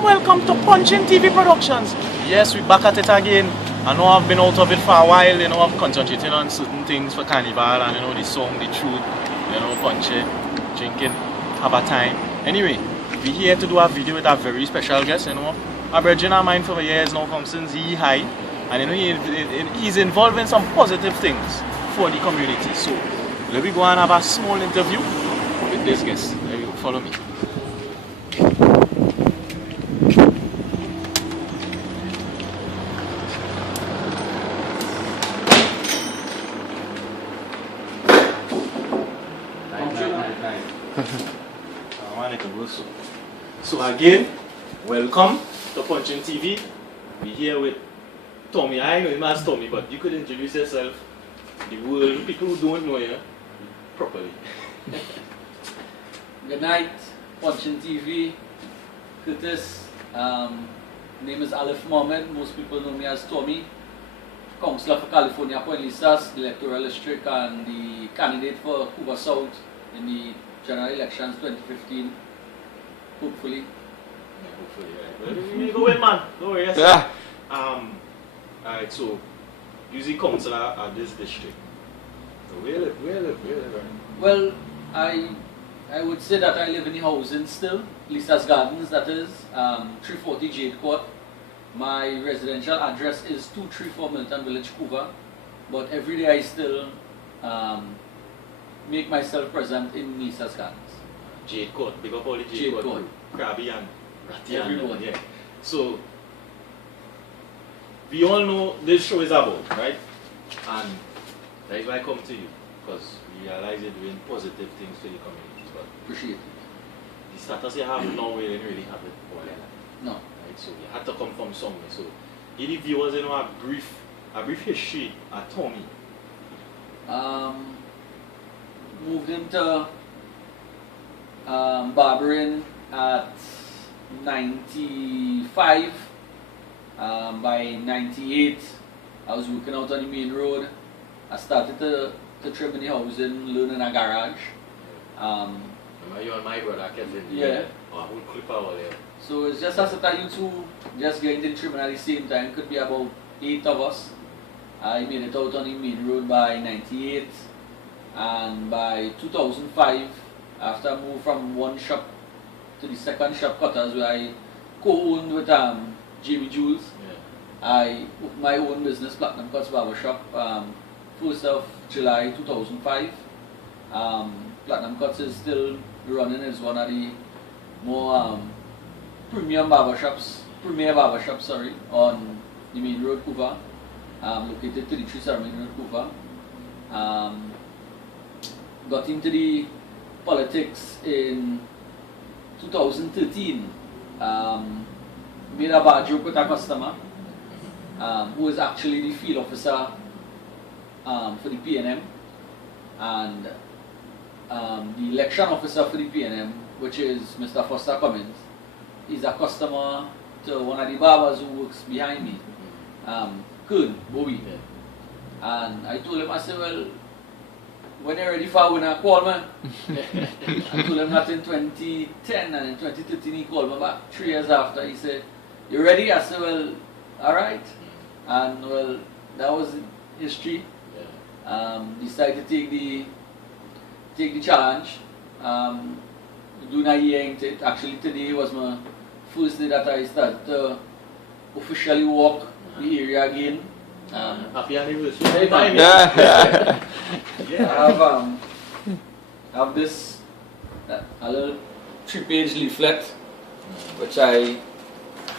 Welcome to Puncheon TV Productions. Yes, we're back at it again. I know I've been out of it for a while, you know, I'm concentrating on certain things for Carnival and, you know, the song, the truth, you know, Puncheon, drinking, have a time. Anyway, we're here to do a video with a very special guest, you know. I've been in our mind for years now, from since he high, and, you know, he's involved in some positive things for the community. So, let me go and have a small interview with this guest. There you go, follow me. So again, welcome to Puncheon TV. We're here with Tommy. I know him as Tommy, but you could introduce yourself, the world, people who don't know you properly. Good night, Puncheon TV. Curtis. Name is ALIF MOHAMMED. Most people know me as Tommy. Councillor for California Pt.Liass, the electoral district, and the candidate for Couva South in the general elections 2015. Hopefully. Yeah, hopefully, right. Well, go in, man. Don't worry. Yes. Yeah. Alright, so, you're the councillor at this district. So, where you live? Well, I would say that I live in the housing still, Lisa's Gardens, that is, 340 Jade Court. My residential address is 234 Milton Village, Couva, but every day I still make myself present in Lisa's Gardens. Jade Court, big up all the Jade Court. Crabby and Ratty and yeah. So, we all know this show is about, right? And that is why I come to you, because we realize you're doing positive things for the community. But appreciate it. The status you have now, we didn't really have it all. No. Right? So, you had to come from somewhere. So, give the viewers, you know, a brief history at Tommy. Moved into barbering at 95. By 98, I was working out on the main road. I started to trim in the housing, learn in a garage. Remember you and my brother Kevin? Yeah. Oh, I would clip out there. So it's just as a you two just getting the trimming at the same time. Could be about 8 of us. I made it out on the main road by 98, and by 2005, after I moved from one shop to the second shop, Cutters, where I co-owned with Jamie Jules. Yeah. I opened my own business, Platinum Cuts Barbershop, 1st of July 2005. Platinum Cuts is still running as one of the more premier barbershops, on the main road, Couva, located 33 Main Road, Couva. Got into the politics in 2013. Made a bad joke with a customer who was actually the field officer for the PNM, and the election officer for the PNM, which is Mr. Foster Cummins, is a customer to one of the barbers who works behind me, Kern, Bowie. And I told him, I said, well, when you're ready for a winner, call me. I told him that in 2010, and in 2013 he called me back 3 years after. He said, you ready? I said, well, alright. And well, that was history. Decided to take the challenge. Doing a year into it. Actually today was my first day that I started to officially walk the area again. Happy anniversary. Yeah. I have this a little 3-page leaflet which I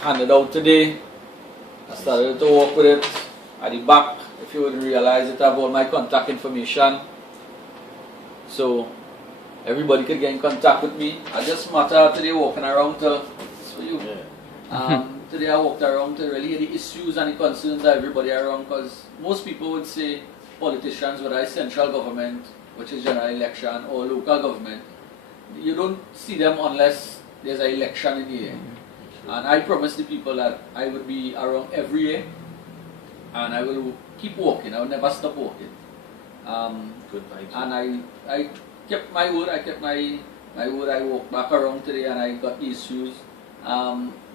handed out today. I started to work with it. At the back, if you wouldn't realize it, I have all my contact information, so everybody could get in contact with me. I just matter today walking around to show you. Today I walked around to really hear the issues and the concerns of everybody around, because most people would say politicians, whether it's central government, which is general election, or local government, you don't see them unless there's an election in the year. And I promised the people that I would be around every year and I will keep walking. I will never stop walking. Good vibes. And I kept my word. I kept my word. I walked back around today, and I got these shoes.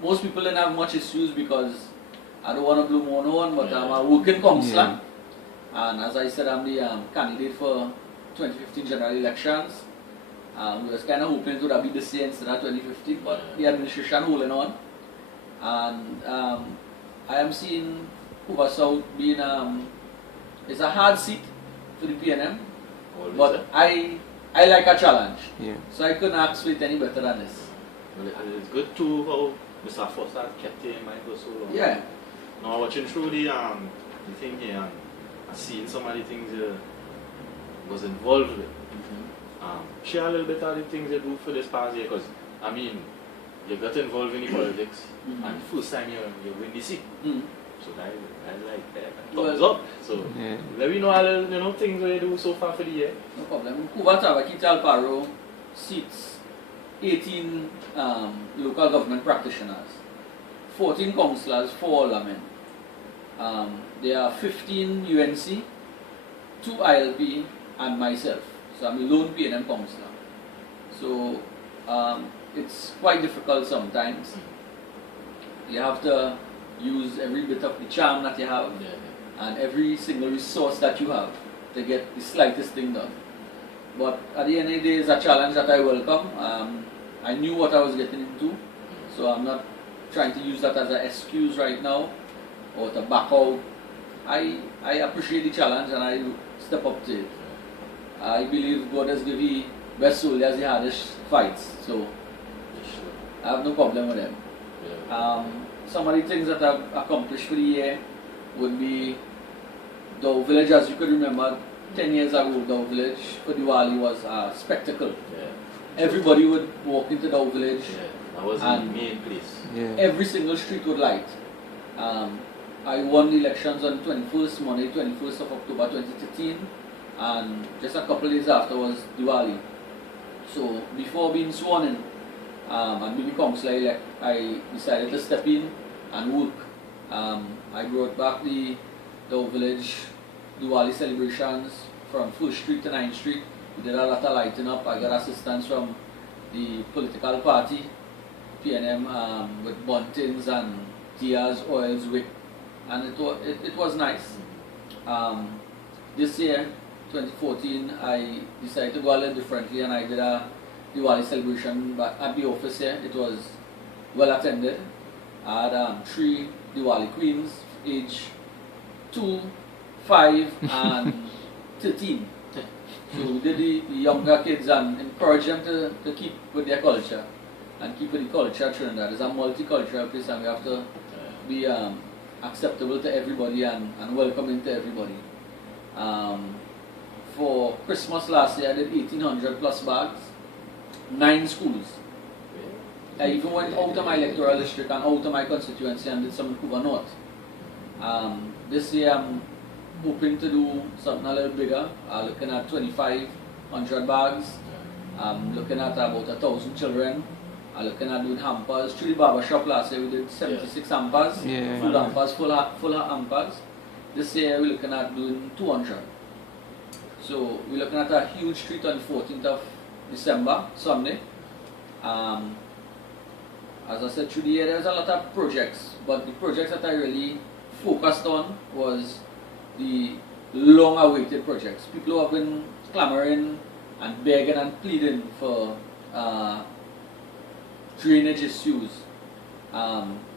Most people didn't have much issues because I don't want to blow more on, but I'm a working councillor, and as I said, I'm the candidate for 2015 general elections. We was kind of hoping it would have been this year instead of 2015, but the administration holding on, and I am seeing Couva South being it's a hard seat for the PNM, but I like a challenge, so I couldn't ask for it any better than this. Well, it's good too how Mr. Foster kept it in mind for so long. Yeah. Now watching through the thing here and seeing some of the things was involved with. Share a little bit of the things you do for this past year, because I mean you got involved in the politics and first time you win the seat. So I like that. Thumbs up. So let me know a little things that you do so far for the year. No problem. Couva-Tabaquite-Talparo seats 18 local government practitioners, 14 councillors, 4 aldermen. There are 15 UNC, 2 ILP, and myself. So I'm a lone PNM councillor. So it's quite difficult sometimes. You have to use every bit of the charm that you have and every single resource that you have to get the slightest thing done. But at the end of the day, it's a challenge that I welcome. I knew what I was getting into, so I'm not trying to use that as an excuse right now or to back out. I appreciate the challenge and I step up to it. I believe God has given the best soldiers the hardest fights, so I have no problem with them. Some of the things that I've accomplished for the year would be Dow Village. As you could remember, 10 years ago, Dow Village for Diwali was a spectacle. Everybody would walk into Dow Village, that was the main place. Every single street would light. I won the elections on Monday 21st of October 2013, and just a couple of days after was Diwali. So before being sworn in and being councillor elect, I decided to step in and work. I brought back the Dow Village Diwali celebrations from 1st Street to 9th Street. We did a lot of lighting up. I got assistance from the political party, PNM, with buntings and tears, oils, wick, and it was nice. This year, 2014, I decided to go a little differently, and I did a Diwali celebration at the office here. It was well attended. I had 3 Diwali queens, age 2, 5, and 13. So we did the younger kids and encourage them to keep with their culture and keep with the culture of Trinidad. It's a multicultural place, and we have to be acceptable to everybody and welcoming to everybody. For Christmas last year, I did 1,800 plus bags, 9 schools. I even went out of my electoral district and out of my constituency and did some in Couva North. This year I'm hoping to do something a little bigger, looking at 2,500 bags. I'm looking at about 1,000 children. I'm looking at doing hampers. Through the barber shop last year we did 76 hampers, full hampers, full hampers. This year we're looking at doing 200. So we're looking at a huge treat on the 14th of December, Sunday. As I said, through the year there's a lot of projects, but the projects that I really focused on was the long-awaited projects. People who have been clamoring and begging and pleading for drainage issues,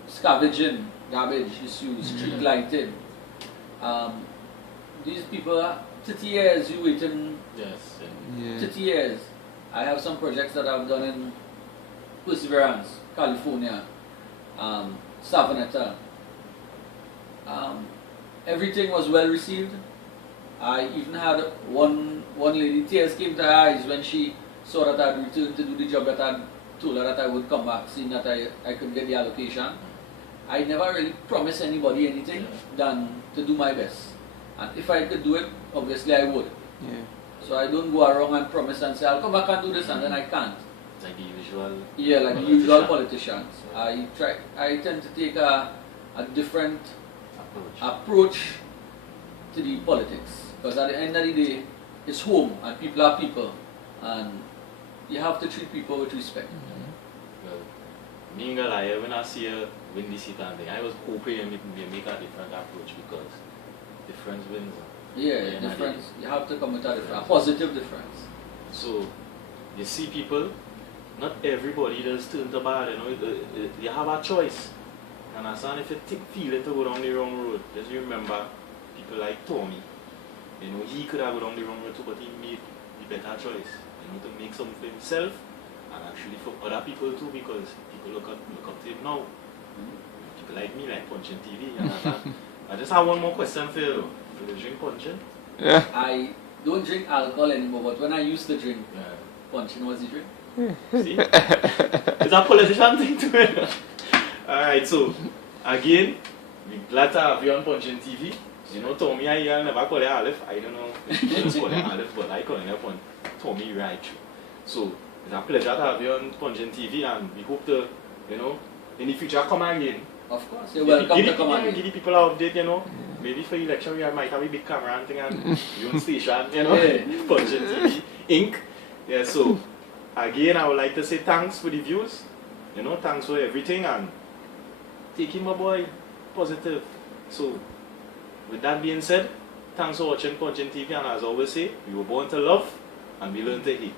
scavenging, garbage issues, street lighting. These people, 30 years you waiting, 30 years. I have some projects that I've done in Perseverance, California, Savanetta. Everything was well received. I even had one lady, tears came to her eyes when she saw that I had returned to do the job that I had told her that I would come back, seeing that I could get the allocation. I never really promised anybody anything than to do my best. And if I could do it, obviously I would. So I don't go around and promise and say, I'll come back and do this, and then I can't. Like the usual. Yeah, like the usual politicians. I tend to take a different approach to the politics. Because at the end of the day, it's home and people are people, and you have to treat people with respect. Well, me and I, when I see her win this seat and thing, I was hoping they make a different approach because difference wins. Yeah, difference. You have to come with a positive difference. So, you see people, not everybody does turn to bad, you know, you have a choice. And if you feel it to go down the wrong road, just remember people like Tommy. You know, he could have gone down the wrong road too, but he made the better choice. You know, to make something for himself and actually for other people too, because people look up to him now. People like me, like Puncheon TV, you understand? I just have one more question for you though. Do you drink Puncheon? Yeah. I don't drink alcohol anymore, but when I used to drink, Puncheon was the drink. See? It's a politician thing to it. Alright, so again, we're glad to have you on Puncheon TV. You know, Tommy, I never call it ALIF. I don't know if you just call it ALIF, but I call it Tommy right through. So it's a pleasure to have you on Puncheon TV, and we hope to, you know, in the future come again. Of course, you're welcome to come again. Give the people an update, you know. Maybe for election we might have a big camera and thing and your own station, you know. Puncheon TV Inc. Yeah, so again, I would like to say thanks for the views. You know, thanks for everything, and take him, my boy, positive. So, with that being said, thanks for watching Puncheon TV, and as I always say, we were born to love and we learn to hate.